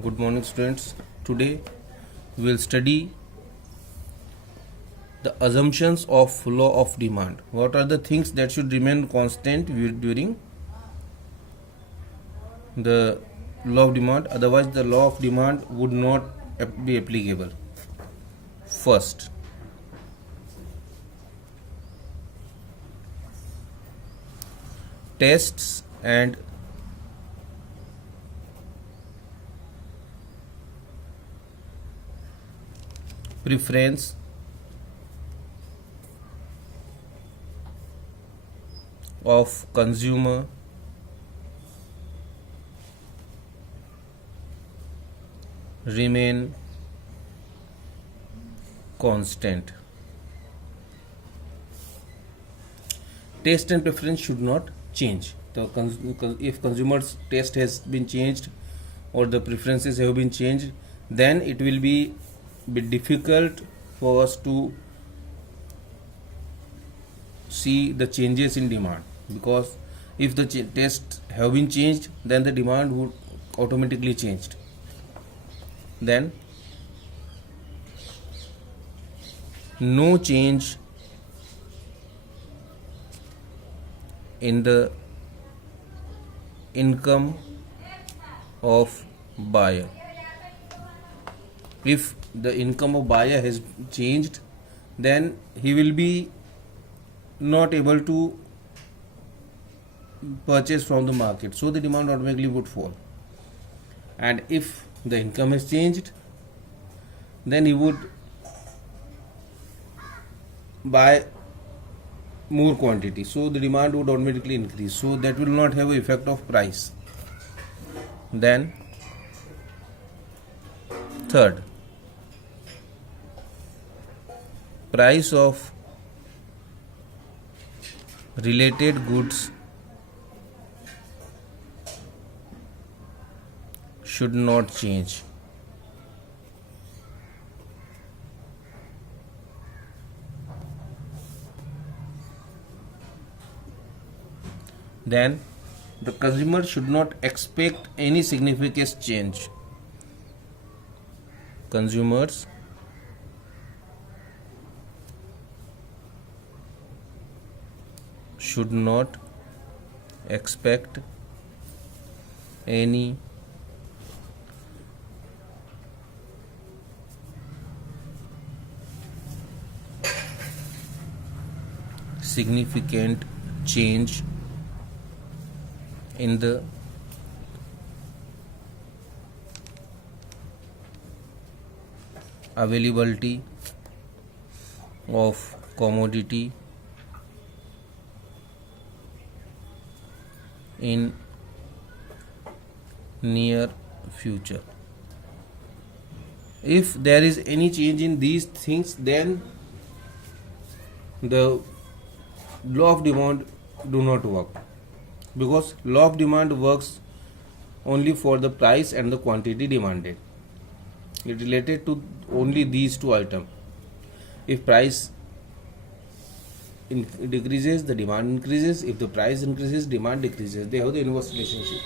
Good morning, students. Today we will study the assumptions of law of demand. What are the things that should remain constant during the law of demand? Otherwise, the law of demand would not be applicable. First, tests and preference of consumer remain constant. Taste and preference should not change. If consumers' taste has been changed or the preferences have been changed, then it will be bit difficult for us to see the changes in demand, because if the tastes have been changed, then the demand would automatically changed. Then no change in the income of buyer. If the income of buyer has changed, then he will be not able to purchase from the market, so the demand automatically would fall. And if the income has changed, then he would buy more quantity, so the demand would automatically increase, so that will not have an effect of price. Then third, price of related goods should not change. Then the consumer should not expect any significant change. Consumers should not expect any significant change in the availability of commodity in near future. If there is any change in these things, then the law of demand do not work, because law of demand works only for the price and the quantity demanded. It related to only these two items. If price decreases, the demand increases. If the price increases, demand decreases. They have the inverse relationship.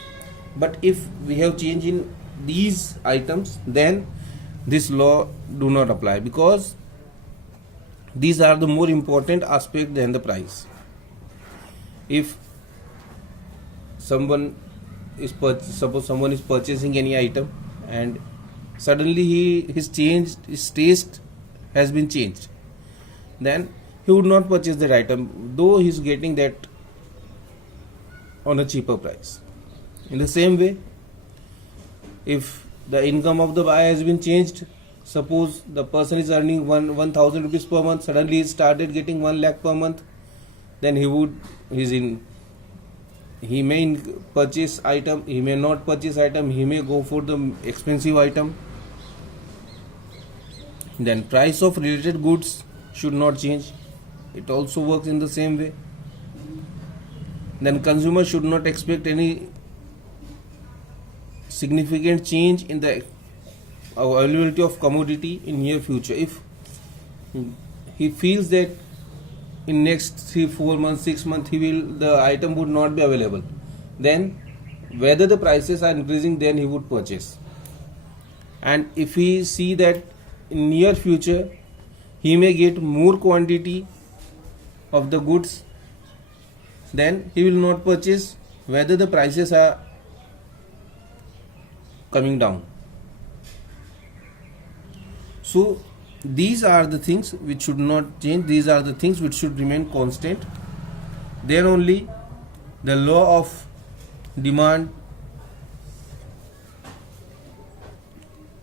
But if we have change in these items, then this law do not apply, because these are the more important aspect than the price. If suppose someone is purchasing any item and suddenly his taste has been changed, then he would not purchase that item, though he is getting that on a cheaper price. In the same way, if the income of the buyer has been changed, suppose the person is earning 1,000 rupees per month, suddenly he started getting 1 lakh per month, then he may purchase item, he may not purchase item, he may go for the expensive item. Then price of related goods should not change. It also works in the same way. Then consumer should not expect any significant change in the availability of commodity in near future. If he feels that in next 3-4 months, 6 months, the item would not be available, then whether the prices are increasing, then he would purchase. and if we see that in near future he may get more quantity of the goods, then he will not purchase whether the prices are coming down. So these are the things which should not change, these are the things which should remain constant. Then only the law of demand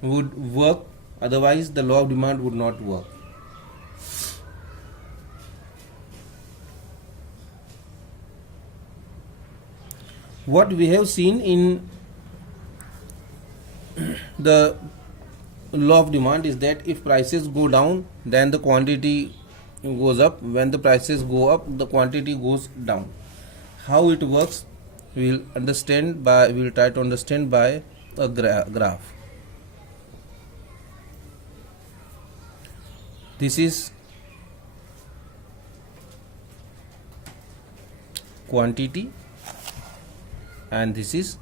would work, otherwise the law of demand would not work. What we have seen in the law of demand is that if prices go down, then the quantity goes up. When the prices go up, the quantity goes down. How it works, we will try to understand by a graph. This is quantity and this is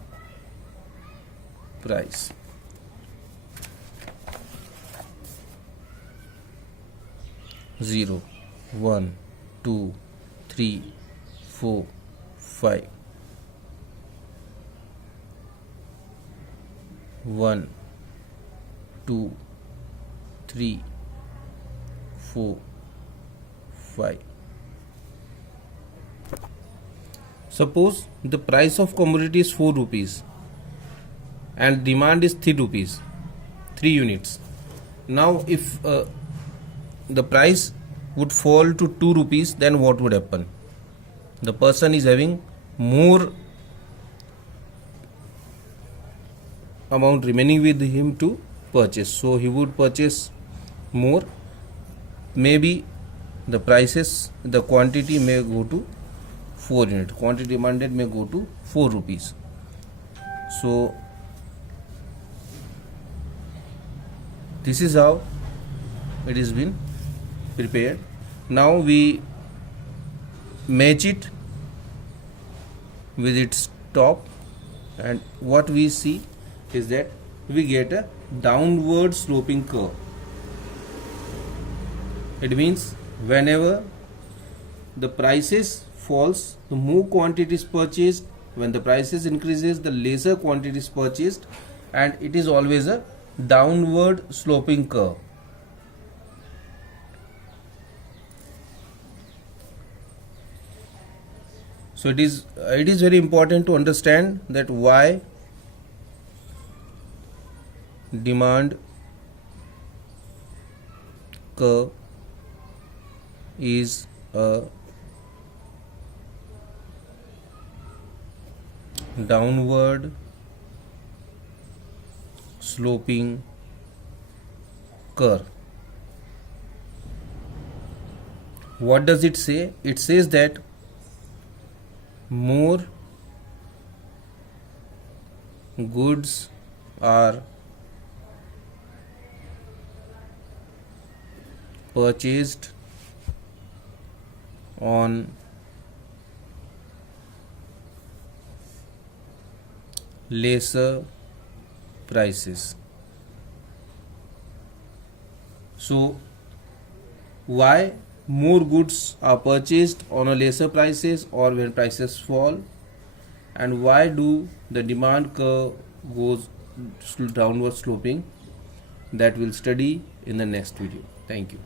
price. Zero, 1, 2, 3, 4, 5. 1, 2, 3, 4, 5. Suppose the price of commodity is 4 rupees and demand is 3 rupees, 3 units. Now if the price would fall to 2 rupees, then what would happen? The person is having more amount remaining with him to purchase, so he would purchase more. Maybe the quantity may go to 4 units, quantity demanded may go to 4 rupees. So this is how it has been prepared. Now we match it with its top, and what we see is that we get a downward sloping curve. It means whenever the prices falls, the more quantity is purchased. When the prices increases, the lesser quantity is purchased, and it is always a downward sloping curve. So it is very important to understand that why demand curve is a downward sloping curve. What does it say? It says that more goods are purchased on lesser prices. So why more goods are purchased on a lesser prices or when prices fall, and why do the demand curve goes downward sloping? That we'll study in the next video. Thank you.